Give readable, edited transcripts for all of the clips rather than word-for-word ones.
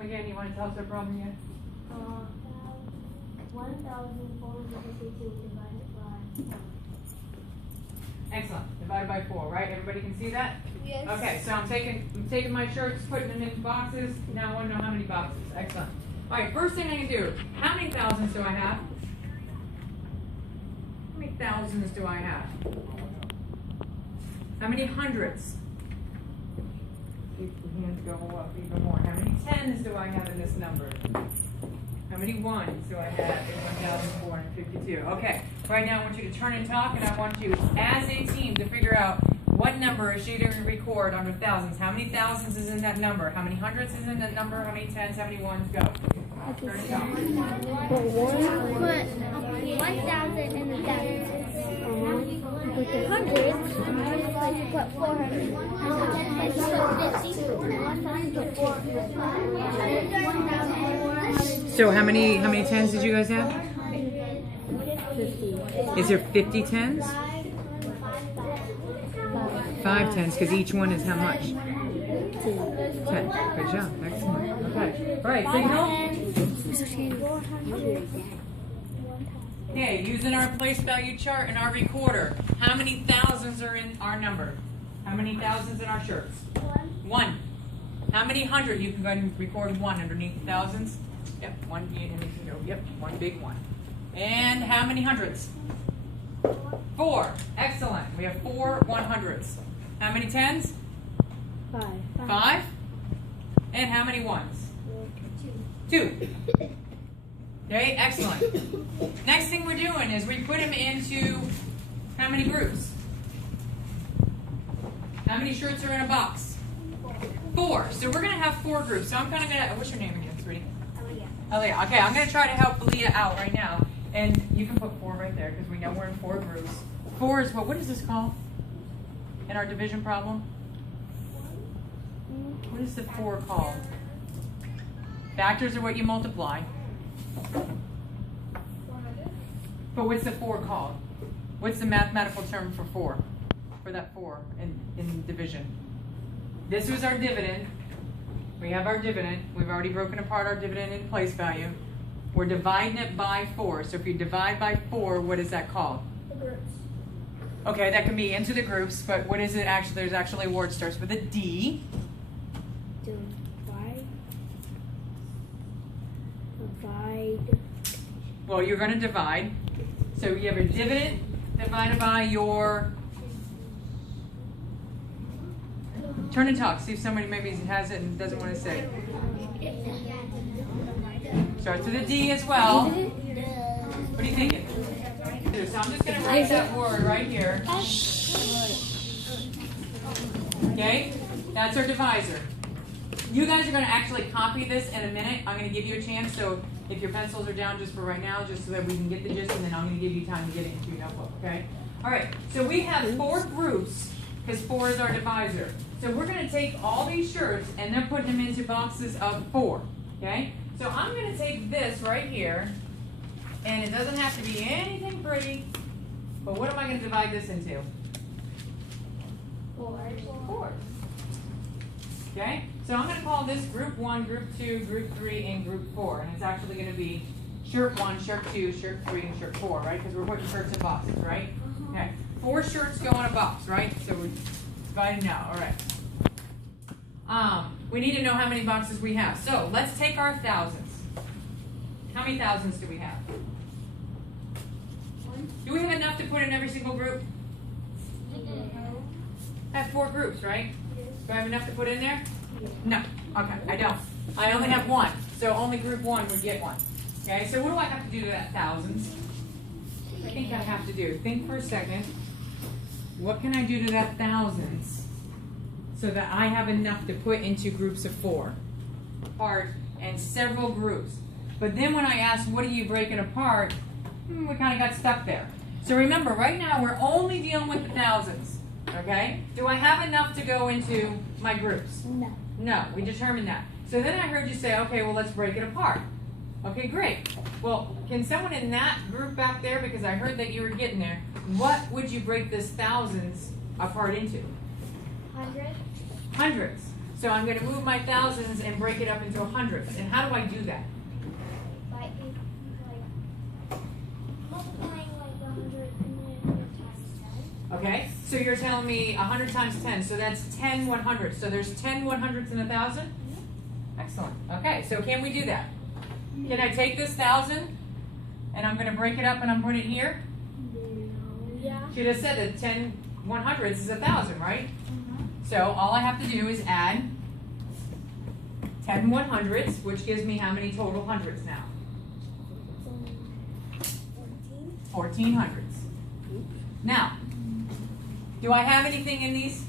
Again, you want to tell us our problem again? 1,452 divided by. Excellent. Divided by 4, right? Everybody can see that? Yes. Okay, so I'm taking my shirts, putting them in boxes. Now I want to know how many boxes. Excellent. All right, first thing I can do, how many thousands do I have? How many thousands do I have? How many hundreds? Keep the hands go up even more. How many tens do I have in this number? How many ones do I have in 1,452? Okay, right now I want you to turn and talk, and I want you, as a team, to figure out what number is she going to record under thousands. How many thousands is in that number? How many hundreds is in that number? How many tens? How many ones? Go. Turn and talk. Put 1,000 in the thousands. Put the hundreds. Put 400. So how many tens did you guys have? 50. Is there 50 tens? 5 tens, because each one is how much? 10. Good job. Excellent. Okay. All right, signal. Okay, using our place value chart and our recorder, how many thousands are in our number? How many thousands in our shirts? 1. How many hundred? You can go ahead and record 1 underneath the thousands. Yep, 1. And you can go, yep, 1 big 1. And how many hundreds? 4. Excellent. We have 4 100s. How many tens? 5. 5. And how many ones? 2. Okay, excellent. Next thing we're doing is we put them into how many groups? How many shirts are in a box? 4. So we're going to have 4 groups. So I'm kind of going to, what's your name again, sweetie? Aaliyah. Okay, I'm going to try to help Aaliyah out right now. And you can put 4 right there because we know we're in 4 groups. 4 is what is this called in our division problem? What is the 4 called? Factors are what you multiply. But what's the 4 called? What's the mathematical term for 4? For that 4 in division. This was our dividend. We have our dividend. We've already broken apart our dividend in place value. We're dividing it by 4. So if you divide by 4, what is that called? The groups. Okay, that can be into the groups, but what is it actually? There's actually a word that starts with a D. Divide. Well, you're going to divide. So you have a dividend divided by your... Turn and talk. See if somebody maybe has it and doesn't want to say it. Starts with a D as well. What are you thinking? So I'm just going to write that word right here. Okay? That's our divisor. You guys are going to actually copy this in a minute. I'm going to give you a chance, so if your pencils are down just for right now, just so that we can get the gist, and then I'm going to give you time to get it into your notebook, okay? All right, so we have 4 groups, because 4 is our divisor. So we're going to take all these shirts, and they're putting them into boxes of 4, okay? So I'm going to take this right here, and it doesn't have to be anything pretty, but what am I going to divide this into? 4. Okay? So I'm going to call this group 1, group 2, group 3, and group 4. And it's actually going to be shirt 1, shirt 2, shirt 3, and shirt 4, right? Because we're putting shirts in boxes, right? Okay. 4 shirts go in a box, right? So we're dividing now. All right. We need to know how many boxes we have. So let's take our thousands. How many thousands do we have? 1. Do we have enough to put in every single group? I have 4 groups, right? Do I have enough to put in there? No. Okay, I don't. I only have 1. So only group 1 would get 1. Okay, so what do I have to do to that thousands? I think I have to do. Think for a second. What can I do to that thousands so that I have enough to put into groups of 4? Apart and several groups. But then when I asked, what are you breaking apart? We kind of got stuck there. So remember, right now we're only dealing with the thousands. Okay? Do I have enough to go into my groups? No. No, we determined that. So then I heard you say, okay, well, let's break it apart. Okay, great. Well, can someone in that group back there, because I heard that you were getting there, what would you break this thousands apart into? 100. Hundreds. So I'm going to move my thousands and break it up into hundreds. And how do I do that? By multiplying like 100 and then times 10. Okay, so you're telling me 100 times 10, so that's 10 100s. So there's 10 100s in 1,000? Excellent. Okay, so can we do that? Can I take this 1,000 and I'm going to break it up and I'm putting it here? Yeah. She just said that 10 100s is 1,000, right? So all I have to do is add 10 100s, which gives me how many total hundreds now? 14 hundreds. Now, do I have anything in these?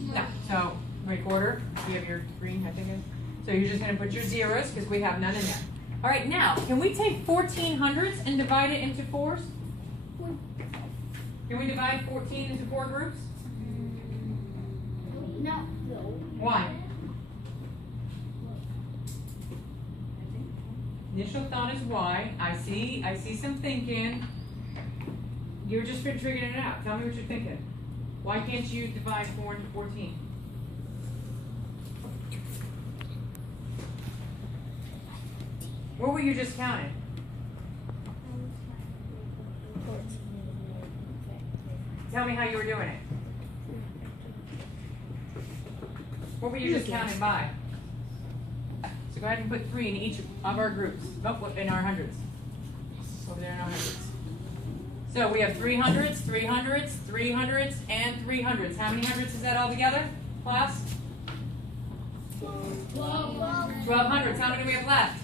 No. So, recorder, you have your green, I think it is. So you're just going to put your zeros because we have none in there. All right, now, can we take 14 hundreds and divide it into fours? Can we divide 14 into 4 groups? No. Why? Initial thought is why. I see some thinking. You're just figuring it out. Tell me what you're thinking. Why can't you divide 4 into 14? What were you just counting? Tell me how you were doing it. What were you just counting by? So go ahead and put 3 in each of our groups. Oh, in our hundreds. Over there in our hundreds. So we have 300s, 300s, 300s, and 300s. How many hundreds is that all together, class? 1200s. How many do we have left?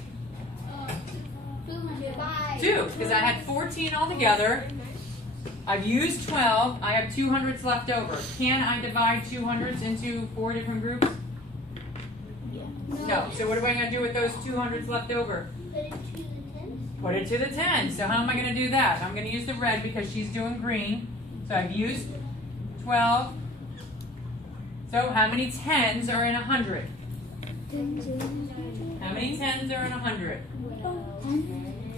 2, because I had 14 altogether. I've used 12. I have 200s left over. Can I divide 200s into 4 different groups? No. So what am I going to do with those 200s left over? Put it to the 10. So how am I going to do that? I'm going to use the red because she's doing green. So I've used 12. So how many 10s are in 100? How many 10s are in 100?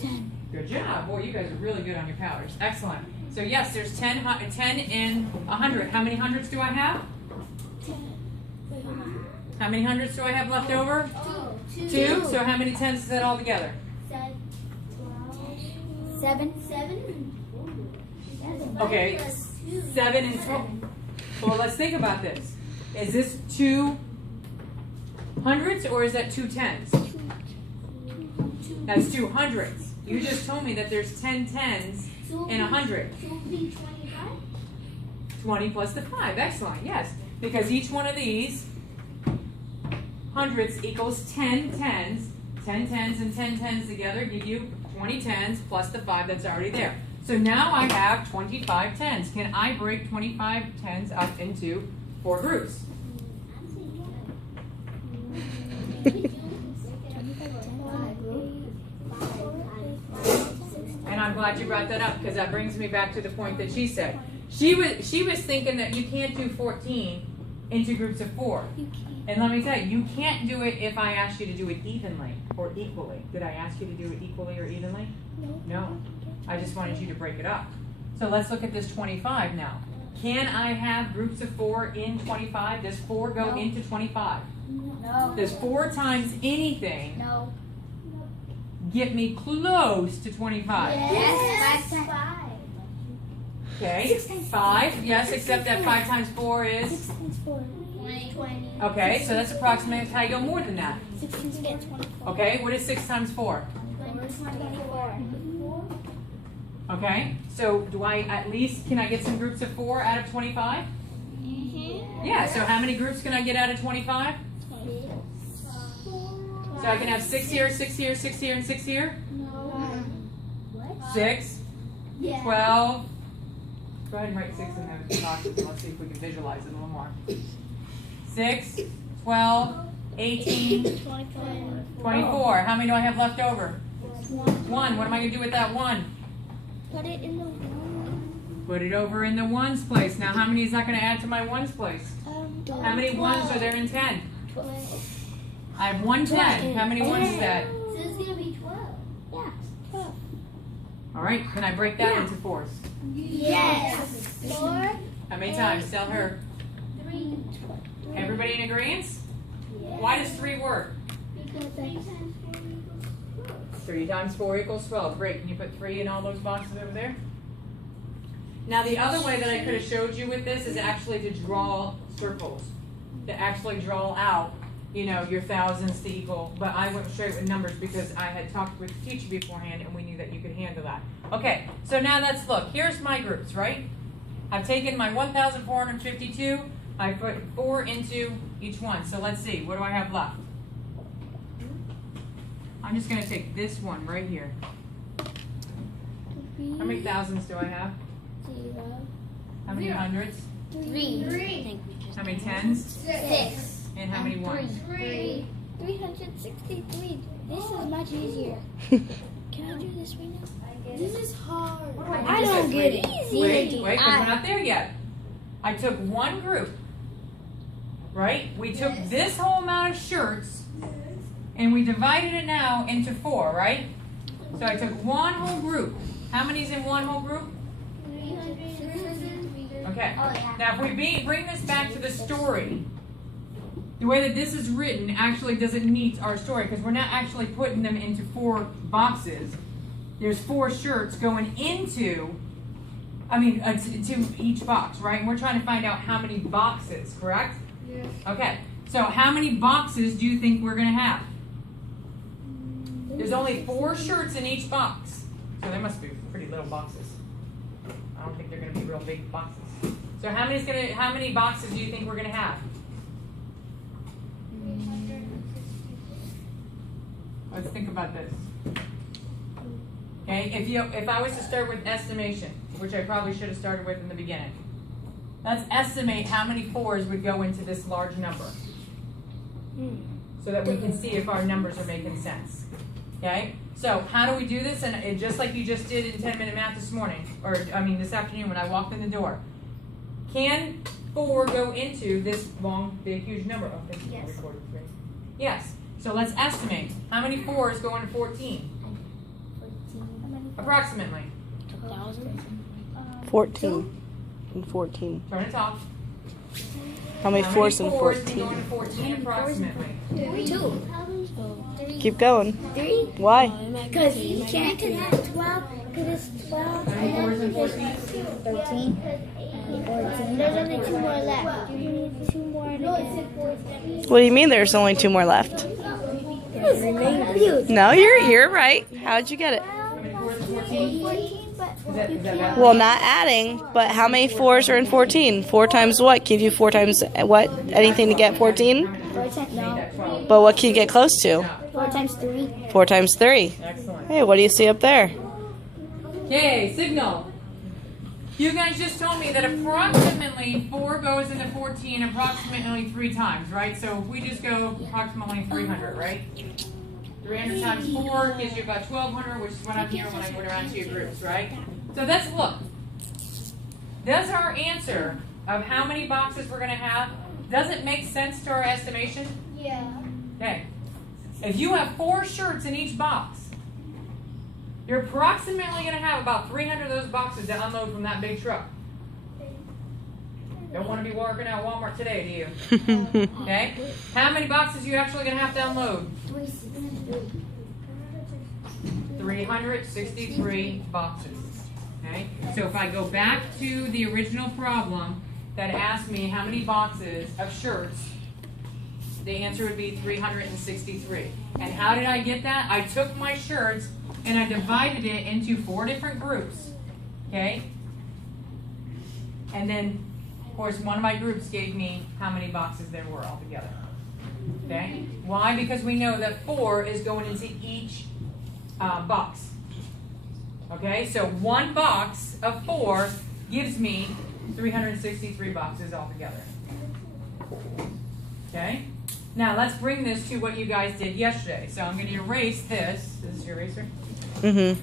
10. Good job. Boy, you guys are really good on your powers. Excellent. So yes, there's 10 in 100. How many hundreds do I have? 10. How many hundreds do I have left over? 2. 2. So how many 10s is that all together? 7. Okay, 7 and 12. Well, let's think about this. Is this 2 hundreds or is that 2 10s? That's 2 hundreds. You just told me that there's 10 10s in 100. 20 plus the 5. Excellent. Yes. Because each one of these hundreds equals 10 10s. 10 10s and 10 10s together give you 20 10s plus the 5 that's already there. So now I have 25 10s. Can I break 25 10s up into 4 groups? And I'm glad you brought that up because that brings me back to the point that she said. She was thinking that you can't do 14 into groups of 4. And let me tell you, you can't do it if I ask you to do it evenly or equally. Did I ask you to do it equally or evenly? No. I just wanted you to break it up. So let's look at this 25 now. Can I have groups of 4 in 25? Does 4 go into 25? No. Does 4 times anything No. get me close to 25? Yes. 5. Okay. 5. Yes, except that 5 times 4 is? 6 times 4. 20. Okay, so that's approximately how you go more than that. 6 times 24. Okay, what is 6 times 4? 24. Okay, so do I at least, can I get some groups of 4 out of 25? Yeah, so how many groups can I get out of 25? So I can have 6 here, 6 here, 6 here, and 6 here? 6, 12. Go ahead and write 6 in those boxes and let's see if we can visualize it a little more. 6, 12, 18, 24. How many do I have left over? 1. What am I going to do with that 1? Put it in the 1. Put it over in the ones place. Now, how many is that going to add to my ones place? How many 1s are there in 10? 12. I have 1 10. How many 1s is that? So it's going to be 12. Yeah, 12. All right, can I break that into 4s? Yes. 4. How many times? Tell her. 3. Everybody in agreement? Why does 3 work? Because 3 times 4 equals 12. Great. Can you put 3 in all those boxes over there? Now the other way that I could have showed you with this is actually to draw circles. To actually draw out, you know, your thousands to equal. But I went straight with numbers because I had talked with the teacher beforehand and we knew that you could handle that. Okay, so now let's look. Here's my groups, right? I've taken my 1,452. I put 4 into each one. So let's see. What do I have left? I'm just going to take this one right here. How many thousands do I have? 0. How many hundreds? 3. How many tens? 6. And how many ones? 3. 363. This is much easier. Can I do this right now? This is hard. I don't get it. Wait, because we're not there yet. I took one group, right? We took this whole amount of shirts and we divided it now into 4, right? So I took one whole group. How many's in one whole group? 363. Okay. Oh, yeah. Now if we bring this back to the story, the way that this is written actually doesn't meet our story because we're not actually putting them into 4 boxes. There's 4 shirts going into, to each box, right? And we're trying to find out how many boxes, correct? Yes. Okay, so how many boxes do you think we're going to have? There's only 4 shirts in each box. So they must be pretty little boxes. I don't think they're going to be real big boxes. So how many boxes do you think we're going to have? Let's think about this. Okay, if I was to start with estimation, which I probably should have started with in the beginning, let's estimate how many 4s would go into this large number, so that we can see if our numbers are making sense. Okay, so how do we do this? And just like you just did in 10-minute math this morning, or this afternoon when I walked in the door, can 4 go into this long, big, huge number? Oh, thank you. Yes. Yes. So let's estimate how many 4s go into 14. Approximately. 14 and 14. Turn it off. How many 4s and 4s can go 14? into 14 approximately? 2. Keep going. 3. Why? Because you can't connect 12. Because it's 12. How many 4s and 14? 13. 14. There's only 2 more left. You need 2 more. What do you mean there's only 2 more left? Huge. No, you're right. How'd you get it? How many 4s and 14? 14, but Is that bad? Well, not adding, but how many 4s are in 14? 4 times what? Can you do 4 times what? Anything to get 14? 4 times, no. 12. But what can you get close to? 4 times 3. 4 times 3. Excellent. Hey, what do you see up there? Okay, signal. You guys just told me that approximately 4 goes into 14 approximately 3 times, right? So if we just go approximately 300, right? 300 times 4 gives you about 1,200, which is what I'm hearing when I went around to your groups, right? So let's look. Does our answer of how many boxes we're going to have, does it make sense to our estimation? Yeah. Okay. If you have 4 shirts in each box, you're approximately going to have about 300 of those boxes to unload from that big truck. Don't want to be working at Walmart today, do you? Okay? How many boxes are you actually going to have to unload? 363 boxes. Okay? So if I go back to the original problem that asked me how many boxes of shirts, the answer would be 363. And how did I get that? I took my shirts and I divided it into 4 different groups. Okay? And then, of course, one of my groups gave me how many boxes there were altogether. Okay? Why? Because we know that 4 is going into each box. Okay? So one box of 4 gives me 363 boxes altogether. Okay? Now let's bring this to what you guys did yesterday. So I'm going to erase this. This is your eraser? Mm-hmm.